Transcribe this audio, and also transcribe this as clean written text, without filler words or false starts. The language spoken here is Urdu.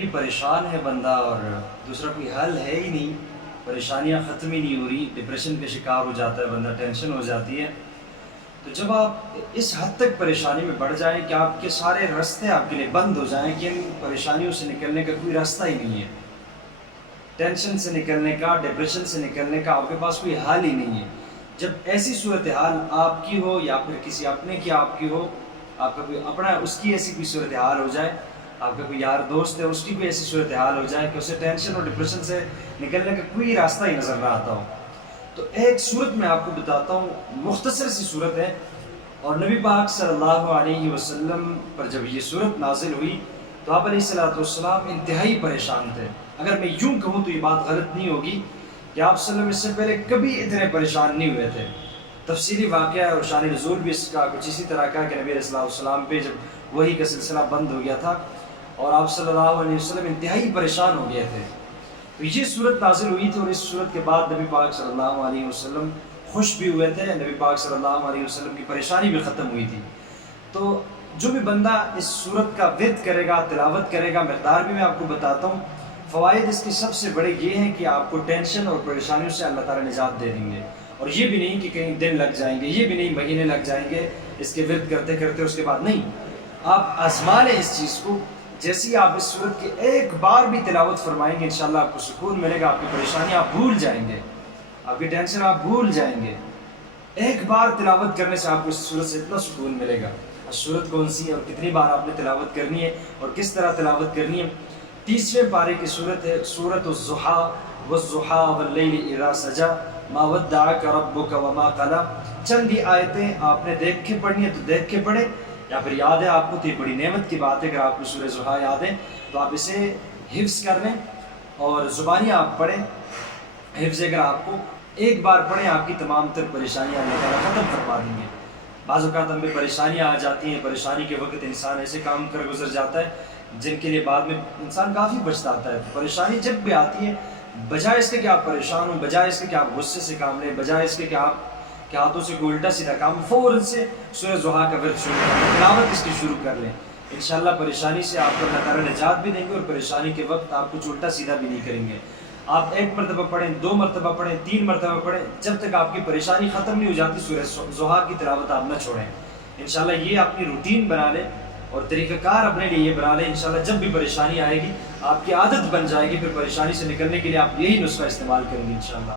ابھی پریشان ہے بندہ اور دوسرا کوئی حل ہے ہی نہیں، پریشانیاں ختم ہی نہیں ہو رہی، ڈپریشن کا شکار ہو جاتا ہے بندہ، ٹینشن ہو جاتی ہے۔ تو جب آپ اس حد تک پریشانی میں بڑھ جائیں کہ آپ کے سارے راستے آپ کے لیے بند ہو جائیں کہ ان پریشانیوں سے نکلنے کا کوئی راستہ ہی نہیں ہے، ٹینشن سے نکلنے کا، ڈپریشن سے نکلنے کا آپ کے پاس کوئی حل ہی نہیں ہے، جب ایسی صورتحال آپ کی ہو یا پھر کسی اپنے کی آپ کی ہو، آپ کا کوئی اپنا اس کی ایسی کوئی صورتحال ہو جائے، آپ کا کوئی یار دوست ہے اس کی کوئی ایسی صورتحال ہو جائے کہ اسے ٹینشن اور ڈپریشن سے نکلنے کا کوئی راستہ ہی نظر نہ آتا ہو، تو ایک صورت میں آپ کو بتاتا ہوں، مختصر سی صورت ہے، اور نبی پاک صلی اللہ علیہ وسلم پر جب یہ صورت نازل ہوئی تو آپ علیہ السلام انتہائی پریشان تھے۔ اگر میں یوں کہوں تو یہ بات غلط نہیں ہوگی کہ آپ صلی اللہ علیہ وسلم اس سے پہلے کبھی اتنے پریشان نہیں ہوئے تھے۔ تفصیلی واقعہ ہے اور شان نزول بھی اس کا کچھ اسی طرح کا کہ نبی علیہ السلام پہ جب وحی کا سلسلہ بند ہو گیا تھا اور آپ صلی اللہ علیہ وسلم انتہائی پریشان ہو گئے تھے، تو یہ صورت نازل ہوئی تھی، اور اس صورت کے بعد نبی پاک صلی اللہ علیہ وسلم خوش بھی ہوئے تھے، نبی پاک صلی اللہ علیہ وسلم کی پریشانی بھی ختم ہوئی تھی۔ تو جو بھی بندہ اس صورت کا ورد کرے گا، تلاوت کرے گا، مقدار بھی میں آپ کو بتاتا ہوں، فوائد اس کی سب سے بڑے یہ ہیں کہ آپ کو ٹینشن اور پریشانیوں سے اللہ تعالیٰ نجات دے دیں گے، اور یہ بھی نہیں کہ کہیں دن لگ جائیں گے، یہ بھی نہیں مہینے لگ جائیں گے اس کے ورد کرتے کرتے، اس کے بعد نہیں، آپ آزما لیں اس چیز کو، جیسے ہی آپ اس صورت کی ایک بار بھی تلاوت فرمائیں گے انشاءاللہ آپ کو سکون ملے گا، آپ کی پریشانیاں آپ بھول جائیں گے، آپ کی ٹینشن آپ بھول جائیں گے، ایک بار تلاوت کرنے سے آپ کو اس صورت سے اتنا سکون ملے گا۔ صورت کون سی ہے اور کتنی بار آپ نے تلاوت کرنی ہے اور کس طرح تلاوت کرنی ہے؟ 30ویں پارے کی صورت ہے سورۃ الضحیٰ، والضحیٰ واللیل اذا سجی ما ودعک ربک وما قلی۔ چند ہی آیتیں آپ نے دیکھ کے پڑھنی ہے تو دیکھ کے پڑھیں، یا پھر یاد ہے آپ کو تو یہ بڑی نعمت کی بات ہے، اگر آپ کو سورہ ضحیٰ یاد ہے تو آپ اسے حفظ کر لیں اور زبانی آپ پڑھیں، حفظ اگر آپ کو ایک بار پڑھیں آپ کی تمام تر پریشانیاں اللہ تعالیٰ ختم فرما دیں گے۔ بعض اوقات ہمیں پریشانیاں آ جاتی ہیں، پریشانی کے وقت انسان ایسے کام کر گزر جاتا ہے جن کے لیے بعد میں انسان کافی پچھتاتا ہے۔ پریشانی جب بھی آتی ہے، بجائے اس کے کہ آپ پریشان ہوں، بجائے اس کے کہ آپ غصے سے کام لیں، بجائے اس کے کہ آپ کے ہاتھوں سے کوئی الٹا سیدھا کام، فوراً سے سورہ ضحیٰ کا ورد شروع کر لیں، تلاوت اس کی شروع کر لیں، انشاءاللہ پریشانی سے آپ کو اللہ تعالیٰ نجات بھی دیں گے، اور پریشانی کے وقت آپ کچھ الٹا سیدھا بھی نہیں کریں گے۔ آپ 1 مرتبہ پڑھیں، 2 مرتبہ پڑھیں، 3 مرتبہ پڑھیں، جب تک آپ کی پریشانی ختم نہیں ہو جاتی سورہ ضحیٰ کی تلاوت آپ نہ چھوڑیں۔ انشاءاللہ یہ اپنی روٹین بنا لیں اور طریقہ کار اپنے لیے یہ بنا لیں، انشاءاللہ جب بھی پریشانی آئے گی آپ کی عادت بن جائے گی، پھر پریشانی سے نکلنے کے لیے آپ یہی نسخہ استعمال کریں گے انشاءاللہ۔